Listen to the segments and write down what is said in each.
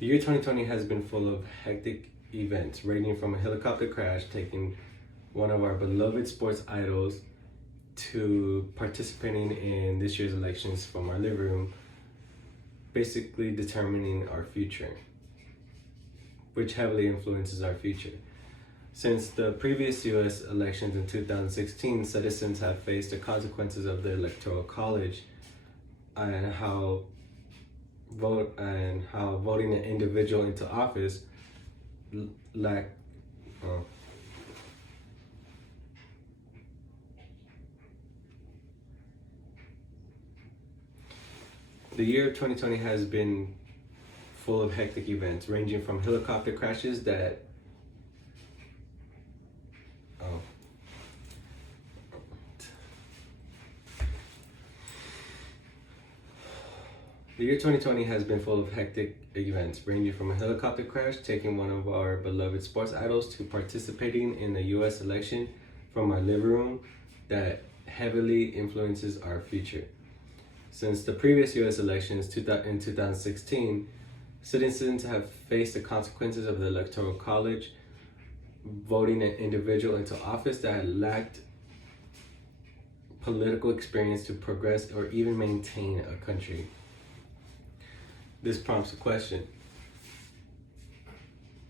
The year 2020 has been full of hectic events, ranging from a helicopter crash taking one of our beloved sports idols to participating in this year's elections from our living room, basically determining our future, which heavily influences our future. Since the previous US elections in 2016, citizens have faced the consequences of the Electoral College and how voting an individual into office lack The year 2020 has been full of hectic events, ranging from helicopter crashes that The year 2020 has been full of hectic events, ranging from a helicopter crash taking one of our beloved sports idols to participating in the US election from our living room that heavily influences our future. Since the previous US elections in 2016, citizens have faced the consequences of the Electoral College, voting an individual into office that lacked political experience to progress or even maintain a country. This prompts a question.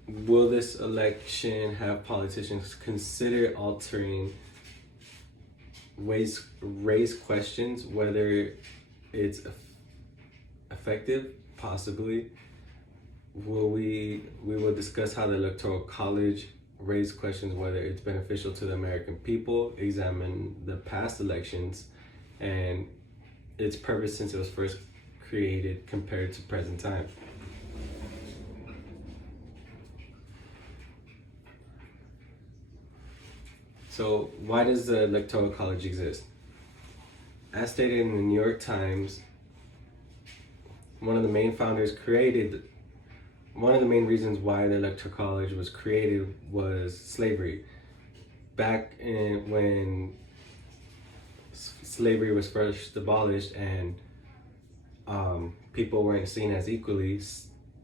Will this election have politicians consider altering raise questions whether it's effective? Possibly. We will discuss how the Electoral College raised questions whether it's beneficial to the American people, examine the past elections and its purpose since it was first created compared to present time. So why does the Electoral College exist? As stated in the New York Times, one of the main reasons why the Electoral College was created was slavery. Back when slavery was first abolished and people weren't seen as equally,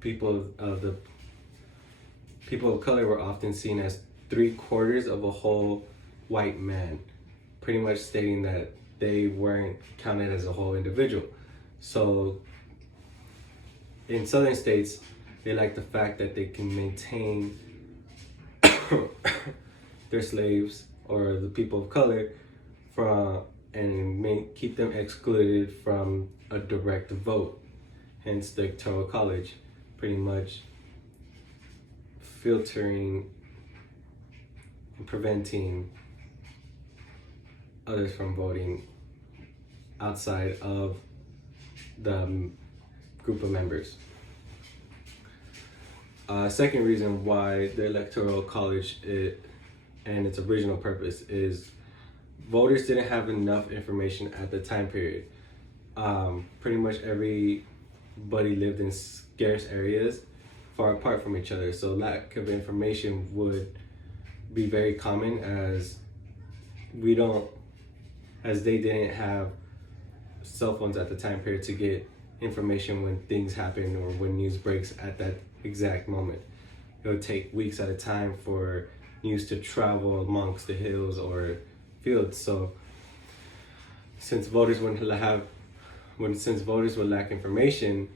people of color were often seen as 3/4 of a whole white man, pretty much stating that they weren't counted as a whole individual. So in southern states, they like the fact that they can maintain their slaves or the people of color and keep them excluded from a direct vote. Hence the Electoral College pretty much filtering and preventing others from voting outside of the group of members. Second reason why the Electoral College and its original purpose is voters didn't have enough information at the time period. Pretty much everybody lived in scarce areas far apart from each other, so lack of information would be very common as they didn't have cell phones at the time period to get information when things happen or when news breaks at that exact moment. It would take weeks at a time for news to travel amongst the hills or fields. So since voters would lack information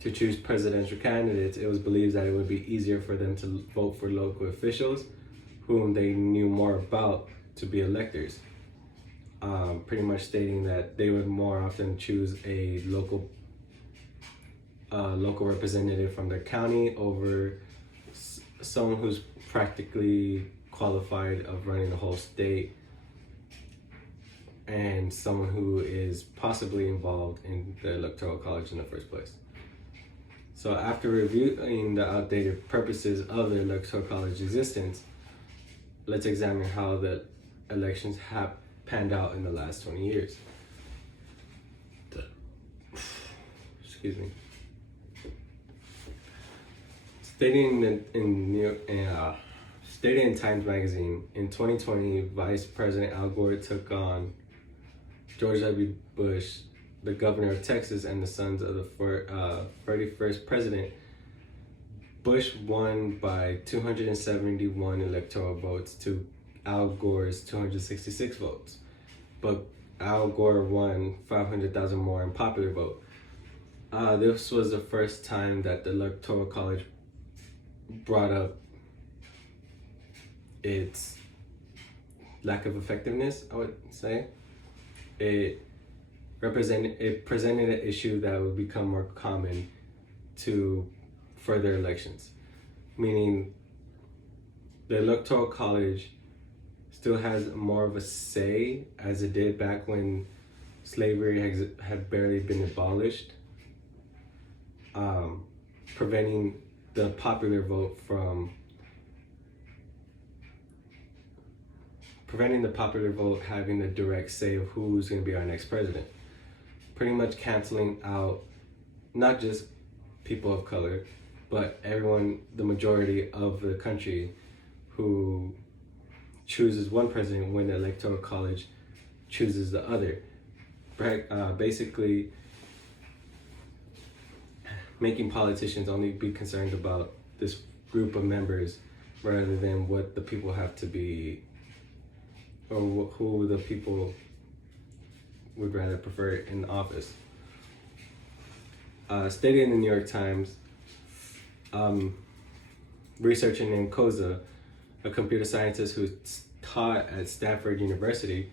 to choose presidential candidates, it was believed that it would be easier for them to vote for local officials whom they knew more about to be electors. Pretty much stating that they would more often choose a local representative from their county over someone who's practically qualified of running the whole state and someone who is possibly involved in the Electoral College in the first place. So after reviewing the outdated purposes of the Electoral College existence, let's examine how the elections have panned out in the last 20 years. Excuse me. Stating in Times Magazine, in 2020, Vice President Al Gore took on George W. Bush, the governor of Texas and the sons of the 31st president, Bush won by 271 electoral votes to Al Gore's 266 votes, but Al Gore won 500,000 more in popular vote. This was the first time that the Electoral College brought up its lack of effectiveness, I would say. It presented an issue that would become more common to further elections, meaning the Electoral College still has more of a say as it did back when slavery had barely been abolished, preventing the popular vote having the direct say of who's going to be our next president. Pretty much canceling out not just people of color, but everyone, the majority of the country, who chooses one president when the Electoral College chooses the other. Basically making politicians only be concerned about this group of members rather than what the people have to be, or who the people would rather prefer in office. Stated in the New York Times, researcher named Koza, a computer scientist who taught at Stanford University,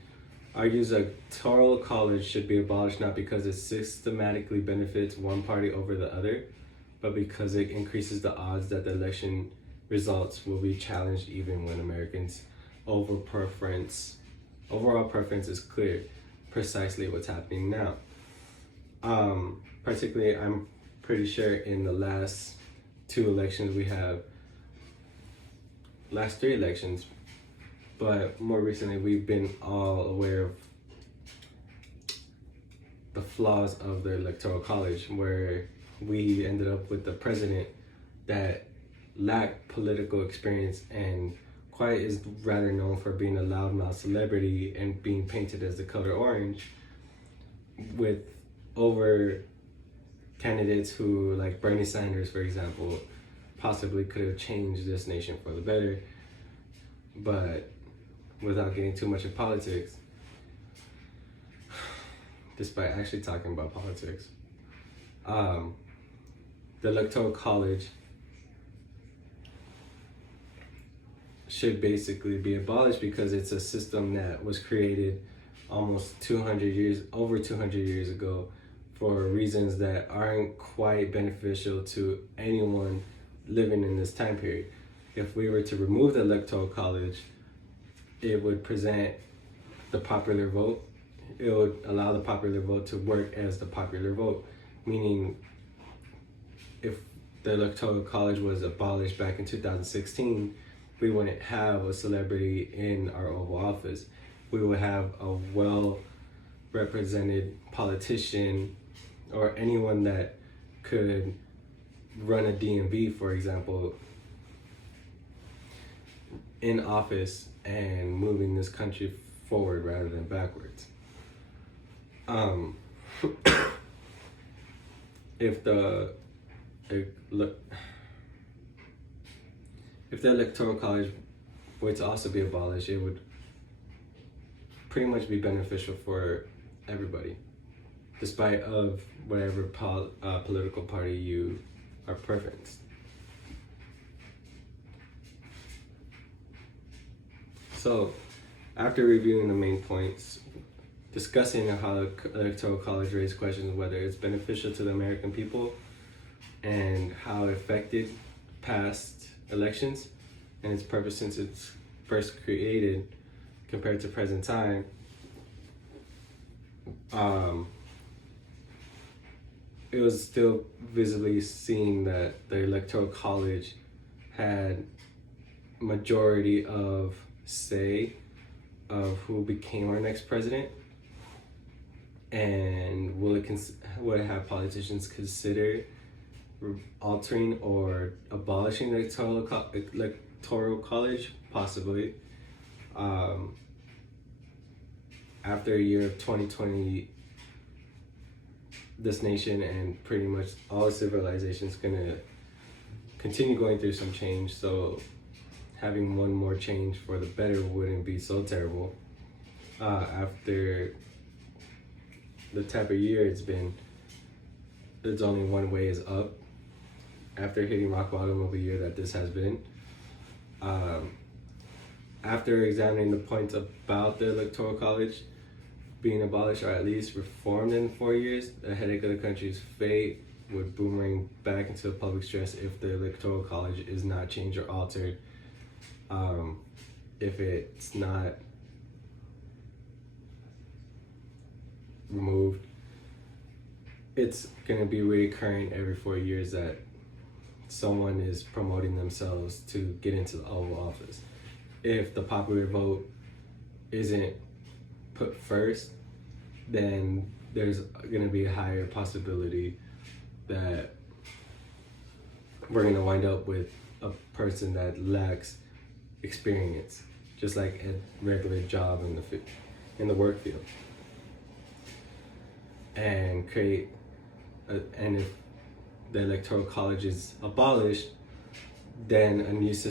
argues that electoral college should be abolished not because it systematically benefits one party over the other, but because it increases the odds that the election results will be challenged even when Americans' overall preference is clear, precisely what's happening now. Particularly, I'm pretty sure in the last three elections, but more recently we've been all aware of the flaws of the Electoral College, where we ended up with the president that lacked political experience and quite is rather known for being a loudmouth celebrity and being painted as the color orange, with over candidates who, like Bernie Sanders, for example, possibly could have changed this nation for the better, but without getting too much in politics, despite actually talking about politics, the Electoral College should basically be abolished because it's a system that was created almost over 200 years ago for reasons that aren't quite beneficial to anyone living in this time period. If we were to remove the Electoral College, it would present the popular vote. It would allow the popular vote to work as the popular vote, meaning if the Electoral College was abolished back in 2016, we wouldn't have a celebrity in our Oval Office. We would have a well-represented politician or anyone that could run a DMV, for example, in office and moving this country forward rather than backwards. If the Electoral College were to also be abolished, it would pretty much be beneficial for everybody, despite of whatever political party you are preferenced. So, after reviewing the main points, discussing how the Electoral College raised questions whether it's beneficial to the American people and how it affected past elections and its purpose since it's first created compared to present time, it was still visibly seen that the Electoral College had majority of say of who became our next president, and will it have politicians consider altering or abolishing the Electoral College? Possibly. After a year of 2020, this nation and pretty much all civilization is gonna continue going through some change. So having one more change for the better wouldn't be so terrible. After the type of year it's been, there's only one way is up. After hitting rock bottom of a year that this has been, after examining the points about the Electoral College being abolished or at least reformed in 4 years, the headache of the country's fate would boomerang back into public stress if the Electoral College is not changed or altered. If it's not removed, it's going to be recurring every 4 years that someone is promoting themselves to get into the Oval Office. If the popular vote isn't put first, then there's going to be a higher possibility that we're going to wind up with a person that lacks experience, just like a regular job in the work field, and and if the Electoral College is abolished, then a new system